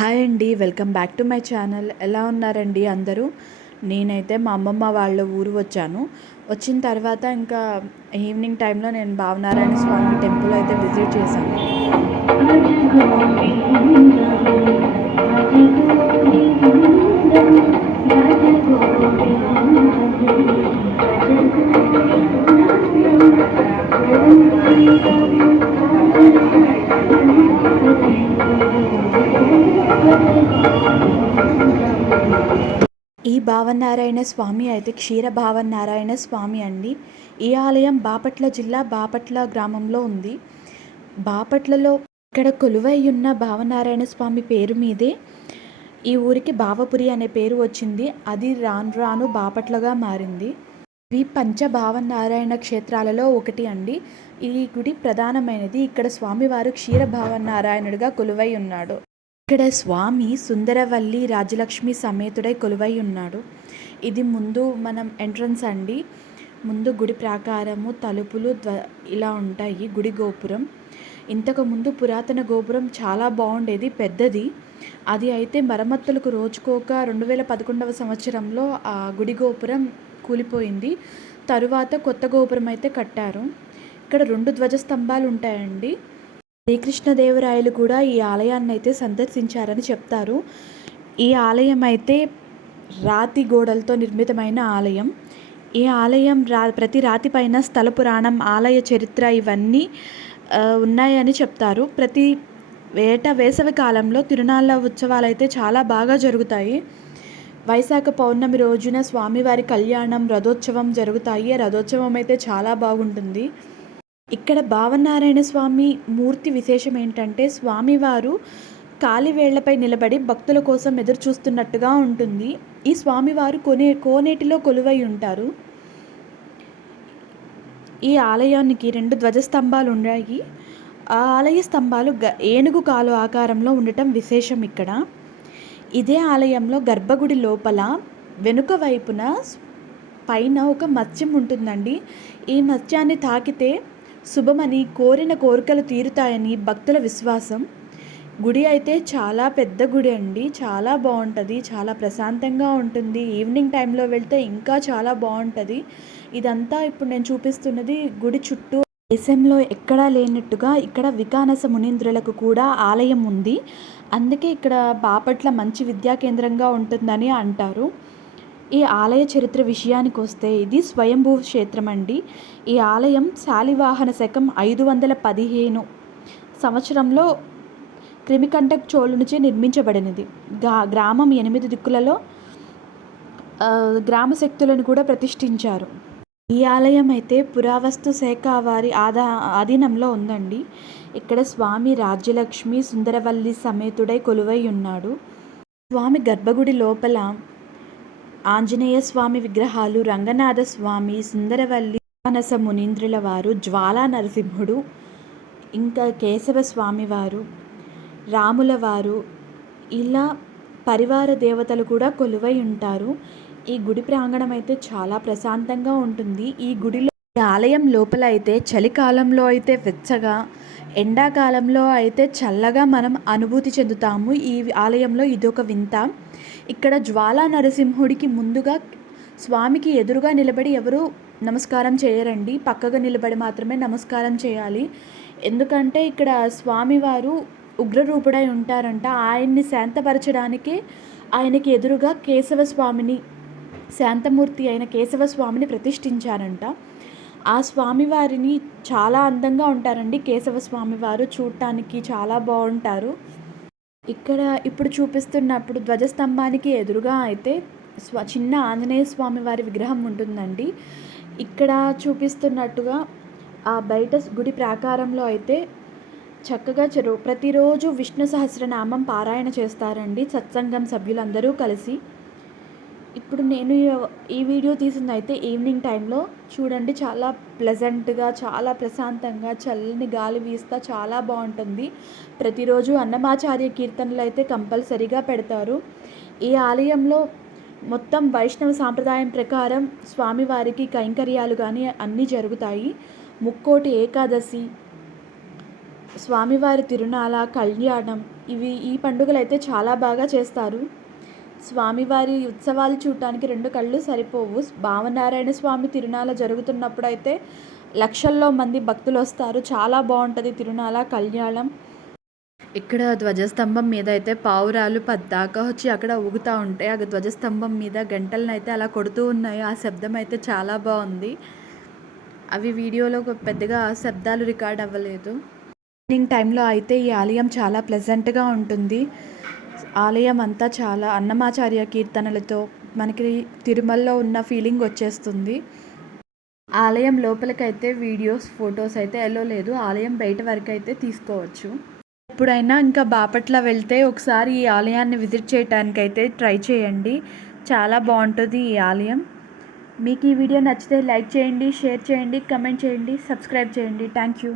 Hi అండి welcome back to my channel. ఎలా ఉన్నారండి అందరూ? నేనైతే మా అమ్మమ్మ వాళ్ళ ఊరు వచ్చాను. వచ్చిన తర్వాత ఇంకా ఈవినింగ్ టైంలో నేను భావనారాయణ స్వామి టెంపుల్ అయితే విజిట్ చేశాను. ఈ భావనారాయణ స్వామి అయితే క్షీర భావనారాయణ స్వామి అండి. ఈ ఆలయం బాపట్ల జిల్లా బాపట్ల గ్రామంలో ఉంది. బాపట్లలో ఇక్కడ కొలువై ఉన్న భావనారాయణ స్వామి పేరు మీదే ఈ ఊరికి బావపురి అనే పేరు వచ్చింది. అది రాను రాను బాపట్లగా మారింది. ఇవి పంచ భావనారాయణ క్షేత్రాలలో ఒకటి అండి. ఈ గుడి ప్రధానమైనది. ఇక్కడ స్వామివారు క్షీర భావనారాయణుడిగా కొలువై ఉన్నాడు. ఇక్కడ స్వామి సుందరవల్లి రాజలక్ష్మి సమేతుడై కొలువై ఉన్నాడు. ఇది ముందు మనం ఎంట్రన్స్ అండి. ముందు గుడి ప్రాకారము తలుపులు ద్వ ఇలా ఉంటాయి గుడి గోపురం. ఇంతకు ముందు పురాతన గోపురం చాలా బాగుండేది పెద్దది. అది అయితే మరమ్మతులకు రోజుకోక రెండు వేల పదకొండవ సంవత్సరంలో ఆ గుడి గోపురం కూలిపోయింది. తరువాత కొత్త గోపురం అయితే కట్టారు. ఇక్కడ రెండు ధ్వజస్తంభాలు ఉంటాయండి. శ్రీకృష్ణదేవరాయలు కూడా ఈ ఆలయాన్ని అయితే సందర్శించారని చెప్తారు. ఈ ఆలయం అయితే రాతి గోడలతో నిర్మితమైన ఆలయం. ఈ ఆలయం రా ప్రతి రాతి పైన స్థల పురాణం ఆలయ చరిత్ర ఇవన్నీ ఉన్నాయని చెప్తారు. ప్రతి వేట వేసవి కాలంలో తిరునాళ్ళ ఉత్సవాలు అయితే చాలా బాగా జరుగుతాయి. వైశాఖ పౌర్ణమి రోజున స్వామివారి కళ్యాణం రథోత్సవం జరుగుతాయి. రథోత్సవం అయితే చాలా బాగుంటుంది. ఇక్కడ భావనారాయణ స్వామి మూర్తి విశేషం ఏంటంటే స్వామివారు కాలివేళ్ళపై నిలబడి భక్తుల కోసం ఎదురు చూస్తున్నట్టుగా ఉంటుంది. ఈ స్వామివారు కొనే కోనేటిలో కొలువై ఉంటారు. ఈ ఆలయానికి రెండు ధ్వజస్తంభాలు ఉన్నాయి. ఆ ఆలయ స్తంభాలు గ ఏనుగు కాలు ఆకారంలో ఉండటం విశేషం ఇక్కడ. ఇదే ఆలయంలో గర్భగుడి లోపల వెనుక వైపున పైన ఒక మత్స్యం ఉంటుందండి. ఈ మత్స్యాన్ని తాకితే శుభమని కోరిన కోరికలు తీరుతాయని భక్తుల విశ్వాసం. గుడి అయితే చాలా పెద్ద గుడి అండి. చాలా బాగుంటుంది. చాలా ప్రశాంతంగా ఉంటుంది. ఈవినింగ్ టైంలో వెళ్తే ఇంకా చాలా బాగుంటుంది. ఇదంతా ఇప్పుడు నేను చూపిస్తున్నది గుడి చుట్టూ దేశంలో ఎక్కడా లేనట్టుగా ఇక్కడ వికానస మునీంద్రులకు కూడా ఆలయం ఉంది. అందుకే ఇక్కడ బాపట్ల మంచి విద్యా కేంద్రంగా ఉంటుందని అంటారు. ఈ ఆలయ చరిత్ర విషయానికి వస్తే ఇది స్వయంభూ క్షేత్రం అండి ఈ ఆలయం శాలివాహన శకం ఐదు వందల పదిహేను సంవత్సరంలో క్రిమికంటక్ చోళునిచే నిర్మించబడినది. గా గ్రామం ఎనిమిది దిక్కులలో గ్రామ శక్తులను కూడా ప్రతిష్ఠించారు. ఈ ఆలయం అయితే పురావస్తు శాఖ వారి ఆదా ఆధీనంలో ఉందండి. ఇక్కడ స్వామి రాజ్యలక్ష్మి సుందరవల్లి సమేతుడై కొలువై ఉన్నాడు. స్వామి గర్భగుడి లోపల ఆంజనేయ స్వామి విగ్రహాలు రంగనాథ స్వామి సుందరవల్లి మానస మునీంద్రుల వారు జ్వాలా నరసింహుడు ఇంకా కేశవ స్వామి వారు రాముల వారు ఇలా పరివార దేవతలు కూడా కొలువై ఉంటారు. ఈ గుడి ప్రాంగణం అయితే చాలా ప్రశాంతంగా ఉంటుంది. ఈ గుడిలో ఆలయం లోపల అయితే చలికాలంలో అయితే వెచ్చగా ఎండాకాలంలో అయితే చల్లగా మనం అనుభూతి చెందుతాము. ఈ ఆలయంలో ఇదొక వింత. ఇక్కడ జ్వాలా నరసింహుడికి ముందుగా స్వామికి ఎదురుగా నిలబడి ఎవరు నమస్కారం చేయరండి. పక్కగా నిలబడి మాత్రమే నమస్కారం చేయాలి. ఎందుకంటే ఇక్కడ స్వామివారు ఉగ్రరూపుడై ఉంటారంట. ఆయన్ని శాంతపరచడానికే ఆయనకి ఎదురుగా కేశవ స్వామిని శాంతమూర్తి అయిన కేశవ స్వామిని ప్రతిష్ఠించారంట. ఆ స్వామివారిని చాలా అందంగా ఉంటారండి. కేశవ స్వామివారు చూడటానికి చాలా బాగుంటారు. ఇక్కడ ఇప్పుడు చూపిస్తున్నప్పుడు ధ్వజస్తంభానికి ఎదురుగా అయితే స్వ చిన్న ఆంజనేయ స్వామి వారి విగ్రహం ఉంటుందండి. ఇక్కడ చూపిస్తున్నట్టుగా ఆ బయట గుడి ప్రాకారంలో అయితే చక్కగా చెరు ప్రతిరోజు విష్ణు సహస్రనామం పారాయణ చేస్తారండి. సత్సంగం సభ్యులందరూ కలిసి. ఇప్పుడు నేను ఈ వీడియో తీసింది అయితే ఈవినింగ్ టైంలో. చూడండి చాలా ప్లెజెంట్గా చాలా ప్రశాంతంగా చల్లని గాలి వీస్తా చాలా బాగుంటుంది. ప్రతిరోజు అన్నమాచార్య కీర్తనలు అయితే కంపల్సరీగా పెడతారు. ఈ ఆలయంలో మొత్తం వైష్ణవ సాంప్రదాయం ప్రకారం స్వామివారికి కైంకర్యాలు కానీ అన్నీ జరుగుతాయి. ముక్కోటి ఏకాదశి స్వామివారి తిరునాళ కళ్యాణం ఇవి ఈ పండుగలు అయితే చాలా బాగా చేస్తారు. స్వామివారి ఉత్సవాలు చూడటానికి రెండు కళ్ళు సరిపోవు. భావనారాయణ స్వామి తిరునాల జరుగుతున్నప్పుడు అయితే లక్షల్లో మంది భక్తులు వస్తారు చాలా బాగుంటుంది తిరునాల కళ్యాణం. ఇక్కడ ధ్వజస్తంభం మీద అయితే పావురాలు పద్దాకా వచ్చి అక్కడ ఊగుతూ ఉంటాయి. ఆ ధ్వజస్తంభం మీద గంటలను అయితే అలా కొడుతూ ఉన్నాయి. ఆ శబ్దం అయితే చాలా బాగుంది. అవి వీడియోలో పెద్దగా శబ్దాలు రికార్డ్ అవ్వలేదు. ఈవినింగ్ టైంలో అయితే ఈ ఆలయం చాలా ప్లెజెంట్గా ఉంటుంది. ఆలయం అంతా చాలా అన్నమాచార్య కీర్తనలతో మనకి తిరుమలలో ఉన్న ఫీలింగ్ వచ్చేస్తుంది. ఆలయం లోపలికైతే వీడియోస్ ఫొటోస్ అయితే ఎల్లో లేదు. ఆలయం బయట వరకు అయితే తీసుకోవచ్చు. ఎప్పుడైనా ఇంకా బాపట్ల వెళ్తే ఒకసారి ఈ ఆలయాన్ని విజిట్ చేయడానికైతే ట్రై చేయండి. చాలా బాగుంటుంది ఈ ఆలయం. మీకు ఈ వీడియో నచ్చితే లైక్ చేయండి షేర్ చేయండి కమెంట్ చేయండి సబ్స్క్రైబ్ చేయండి. Thank you.